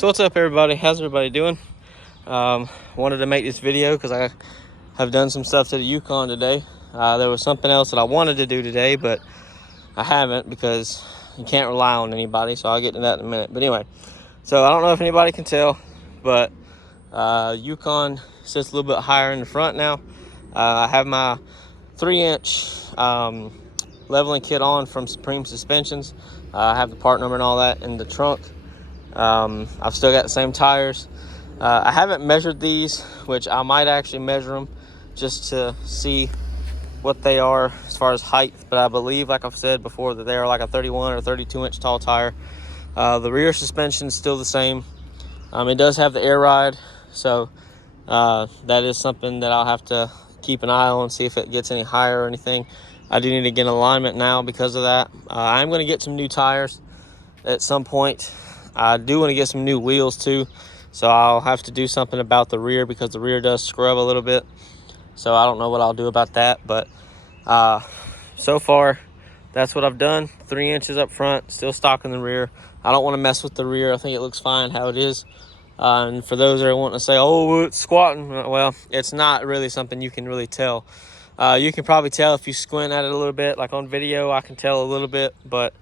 So what's up, everybody? How's everybody doing? Wanted to make this video because I have done some stuff to the Yukon today. There was something else that I wanted to do today, but I haven't because you can't rely on anybody. So I'll get to that in a minute. But anyway, so I don't know if anybody can tell, but Yukon sits a little bit higher in the front now. I have my 3-inch leveling kit on from Supreme Suspensions. I have the part number and all that in the trunk. I've still got the same tires. I haven't measured these, which I might actually measure them just to see what they are as far as height. But I believe, like I've said before, that they are like a 31 or 32 inch tall tire. The rear suspension is still the same. It does have the air ride, so that is something that I'll have to keep an eye on, see if it gets any higher or anything. I do need to get alignment now because of that. I'm going to get some new tires at some point. I do want to get some new wheels too, so I'll have to do something about the rear because the rear does scrub a little bit. So I don't know what I'll do about that, but so far that's what I've done. 3 inches up front, still stock in the rear. I don't want to mess with the rear. I think it looks fine how it is. And for those that are wanting to say, oh, it's squatting, well, it's not really something you can really tell. You can probably tell if you squint at it a little bit. Like on video, I can tell a little bit, but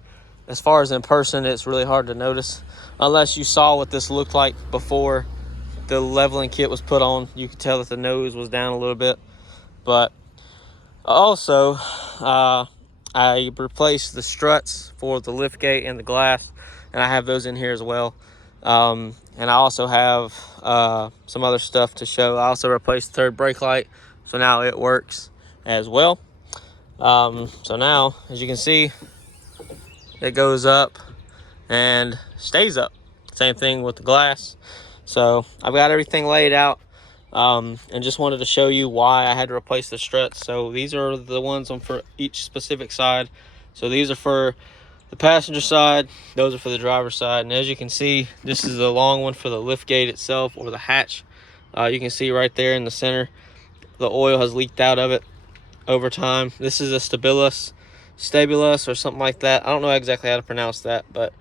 as far as in person, it's really hard to notice. Unless you saw what this looked like before the leveling kit was put on, you could tell that the nose was down a little bit. But also, I replaced the struts for the lift gate and the glass, and I have those in here as well. And I also have some other stuff to show. I also replaced the third brake light, so now it works as well. So now, as you can see, it goes up and stays up. Same thing with the glass. So I've got everything laid out, and just wanted to show you why I had to replace the struts. So these are the ones on for each specific side. So these are for the passenger side, those are for the driver's side. And as you can see, this is the long one for the lift gate itself, or the hatch. You can see right there in the center, the oil has leaked out of it over time. This is a Stabilis or something like that. I don't know exactly how to pronounce that, but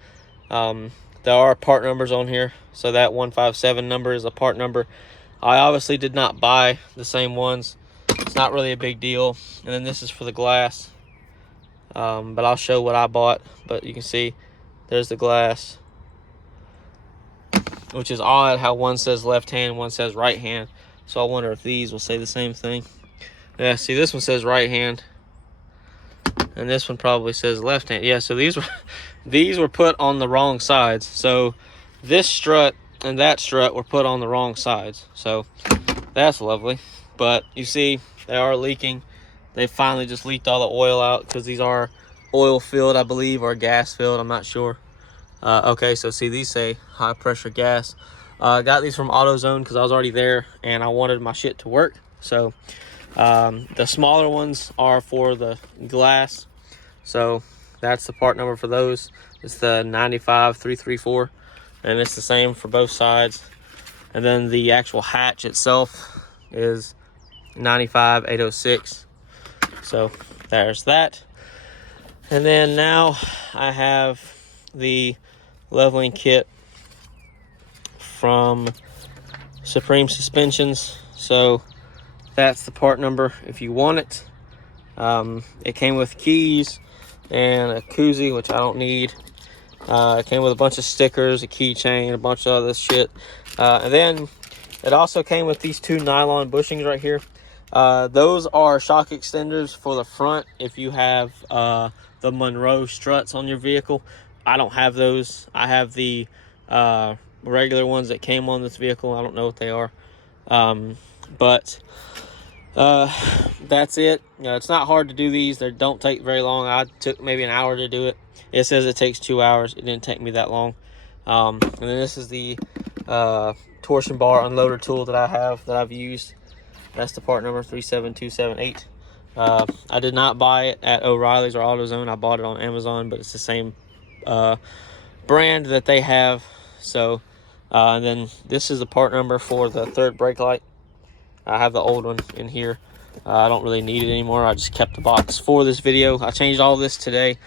there are part numbers on here. So that 157 number is a part number. I obviously did not buy the same ones. It's not really a big deal. And then this is for the glass. But I'll show what I bought. But you can see there's the glass, which is odd how one says left hand, one says right hand. So I wonder if these will say the same thing. Yeah, see, this one says right hand, and this one probably says left hand. Yeah, so these were put on the wrong sides. So this strut and that strut were put on the wrong sides. So that's lovely. But you see, they are leaking. They finally just leaked all the oil out because these are oil filled, I believe, or gas filled. I'm not sure. Okay, so see, these say high pressure gas. I got these from AutoZone because I was already there and I wanted my shit to work. So the smaller ones are for the glass. So that's the part number for those. It's the 95334, and it's the same for both sides. And then the actual hatch itself is 95806. So there's that. And then now I have the leveling kit from Supreme Suspensions. So that's the part number if you want it. It came with keys and a koozie, which I don't need. It came with a bunch of stickers, a keychain, a bunch of other shit. And then it also came with these 2 nylon bushings right here. Those are shock extenders for the front if you have the Monroe struts on your vehicle. I don't have those. I have the regular ones that came on this vehicle. I don't know what they are. But that's it. It's not hard to do these. They don't take very long. I took maybe an hour to do it. It says it takes 2 hours. It didn't take me that long. And then this is the torsion bar unloader tool that I have, that I've used. That's the part number 37278. I did not buy it at O'Reilly's or AutoZone. I bought it on Amazon, but it's the same brand that they have. So and then this is the part number for the third brake light. I have the old one in here. I don't really need it anymore. I just kept the box for this video. I changed all this today.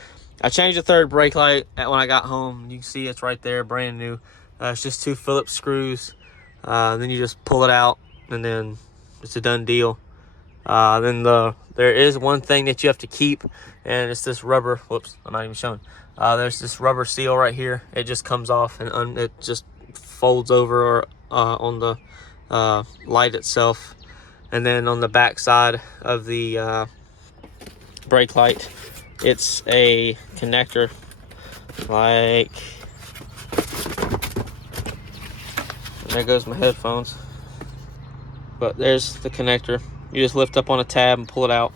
I changed the third brake light when I got home. You can see it's right there, brand new. It's just 2 Phillips screws. Then you just pull it out, and then it's a done deal. Then there is one thing that you have to keep, and it's this rubber. Whoops, I'm not even showing. There's this rubber seal right here. It just comes off, and it just folds over or on the light itself. And then on the back side of the brake light, it's a connector, like, there goes my headphones, but there's the connector. You just lift up on a tab and pull it out,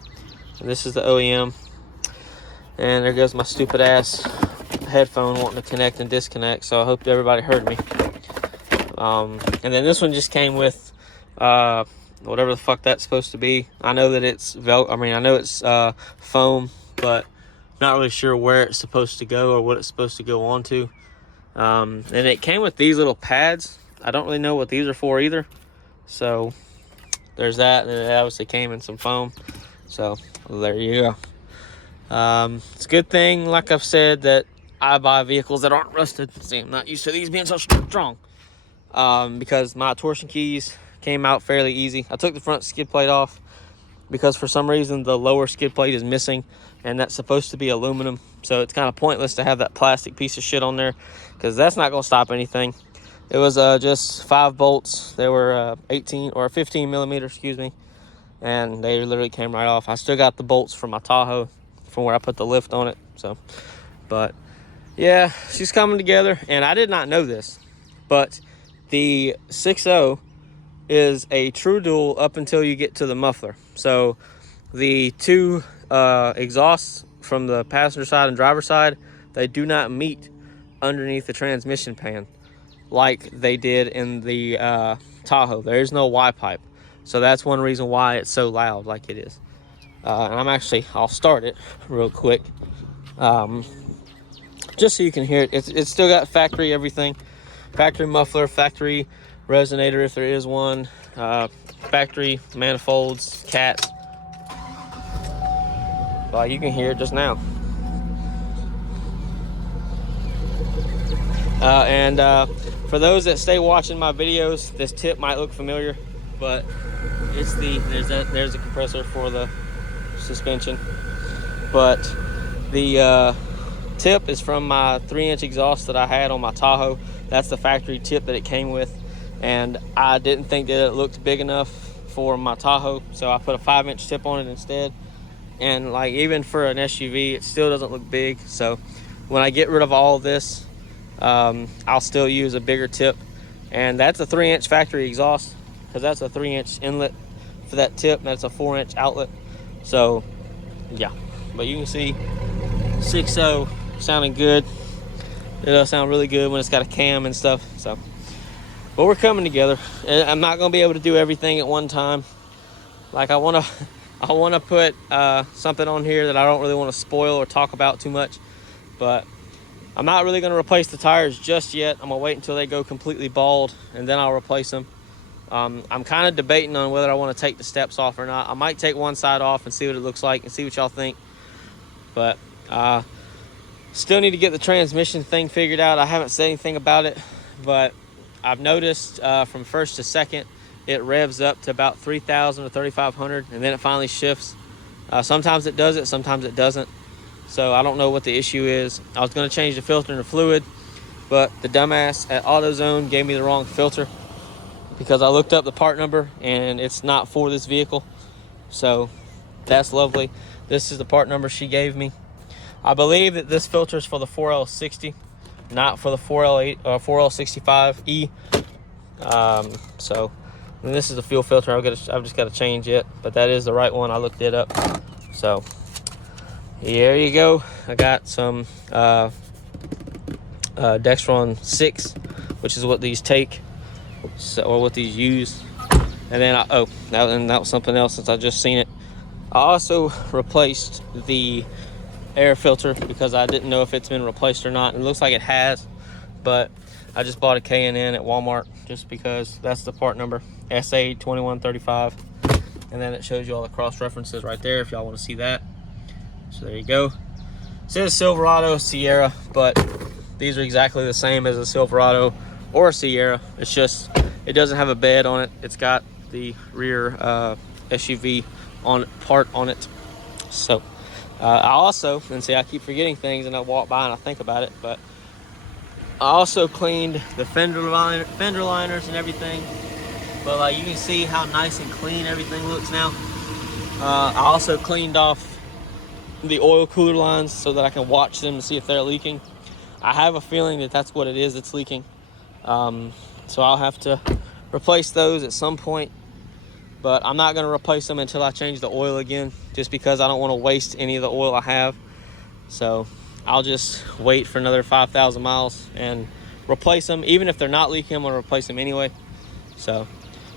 and this is the OEM. And there goes my stupid ass headphone wanting to connect and disconnect, so I hope everybody heard me. And then this one just came with whatever the fuck that's supposed to be. I know that it's I know it's foam, but not really sure where it's supposed to go or what it's supposed to go onto. And it came with these little pads. I don't really know what these are for either. So there's that, and it obviously came in some foam. So there you go. It's a good thing, like I've said, that I buy vehicles that aren't rusted. See, I'm not used to these being so strong. Because my torsion keys came out fairly easy. I took the front skid plate off because for some reason the lower skid plate is missing, and that's supposed to be aluminum. So it's kind of pointless to have that plastic piece of shit on there, because that's not going to stop anything. It was just 5 bolts. They were 18 or 15 millimeter, excuse me, and they literally came right off. I still got the bolts from my Tahoe from where I put the lift on it. So, but yeah, she's coming together, and I did not know this, but the 6.0 is a true dual up until you get to the muffler. So the 2 exhausts from the passenger side and driver side, they do not meet underneath the transmission pan like they did in the Tahoe. There is no Y pipe, so that's one reason why it's so loud like it is. And I'll start it real quick, just so you can hear it. It's still got factory everything, factory muffler, factory resonator if there is one, factory manifolds, cats. Well, you can hear it just now. And for those that stay watching my videos, this tip might look familiar, but it's there's a compressor for the suspension. But the tip is from my 3-inch exhaust that I had on my Tahoe. That's the factory tip that it came with, and I didn't think that it looked big enough for my Tahoe, so I put a 5-inch tip on it instead. And like, even for an SUV, it still doesn't look big. So when I get rid of all of this, I'll still use a bigger tip. And that's a 3-inch factory exhaust, because that's a 3-inch inlet for that tip, and that's a 4-inch outlet. So yeah, but you can see 6.0 sounding good. It does sound really good when it's got a cam and stuff. So, but we're coming together. I'm not gonna be able to do everything at one time. Like, I wanna put something on here that I don't really want to spoil or talk about too much, but I'm not really going to replace the tires just yet. I'm going to wait until they go completely bald, and then I'll replace them. I'm kind of debating on whether I want to take the steps off or not. I might take one side off and see what it looks like and see what y'all think. But still need to get the transmission thing figured out. I haven't said anything about it, but I've noticed from first to second, it revs up to about 3,000 or 3,500, and then it finally shifts. Sometimes it does it, sometimes it doesn't. So I don't know what the issue is. I was going to change the filter and the fluid, but the dumbass at AutoZone gave me the wrong filter, because I looked up the part number and it's not for this vehicle. So that's lovely. This is the part number she gave me. I believe that this filter is for the 4L60, not for the 4L65E. So and this is the fuel filter. I've just got to change it, but that is the right one. I looked it up. So here you go. I got some Dexron 6, which is what these take, or what these use. And then that was something else since I just seen it. I also replaced the air filter because I didn't know if it's been replaced or not. It looks like it has, but I just bought a K&N at Walmart just because that's the part number, SA2135. And then it shows you all the cross references right there if y'all want to see that. So there you go. It says Silverado, Sierra, but these are exactly the same as a Silverado or a Sierra. It's just, it doesn't have a bed on it. It's got the rear SUV part on it. So I also, and see, I keep forgetting things and I walk by and I think about it, but I also cleaned the fender liners and everything. But like you can see how nice and clean everything looks now. I also cleaned off the oil cooler lines so that I can watch them to see if they're leaking. I have a feeling that that's what it is that's leaking. So I'll have to replace those at some point, but I'm not going to replace them until I change the oil again, just because I don't want to waste any of the oil I have. So I'll just wait for another 5,000 miles and replace them. Even if they're not leaking, I'm going to replace them anyway. So,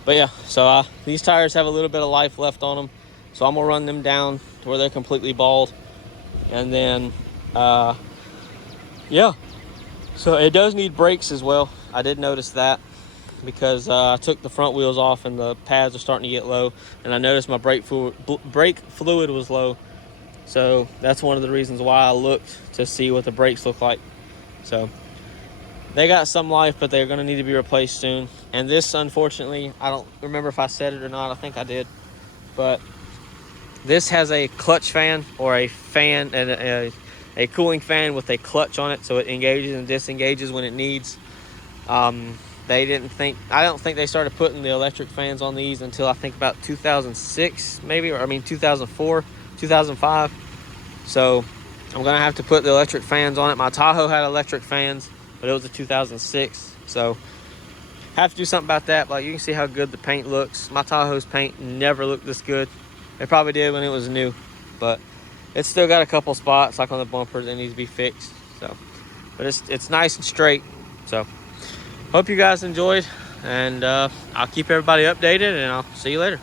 but yeah, so these tires have a little bit of life left on them. So I'm going to run them down to where they're completely bald. And then, yeah. So it does need brakes as well. I did notice that because I took the front wheels off and the pads are starting to get low. And I noticed my brake fluid was low. So that's one of the reasons why I looked to see what the brakes look like. So they got some life, but they're going to need to be replaced soon. And this, unfortunately, I don't remember if I said it or not. I think I did. But this has a clutch fan, or a fan, and a cooling fan with a clutch on it, so it engages and disengages when it needs. I don't think they started putting the electric fans on these until I think about 2006, maybe, or 2004, 2005. So I'm gonna have to put the electric fans on it. My Tahoe had electric fans, but it was a 2006, so have to do something about that. But you can see how good the paint looks. My Tahoe's paint never looked this good. It probably did when it was new, but it's still got a couple spots like on the bumper that needs to be fixed. So, but it's nice and straight. So hope you guys enjoyed, and I'll keep everybody updated, and I'll see you later.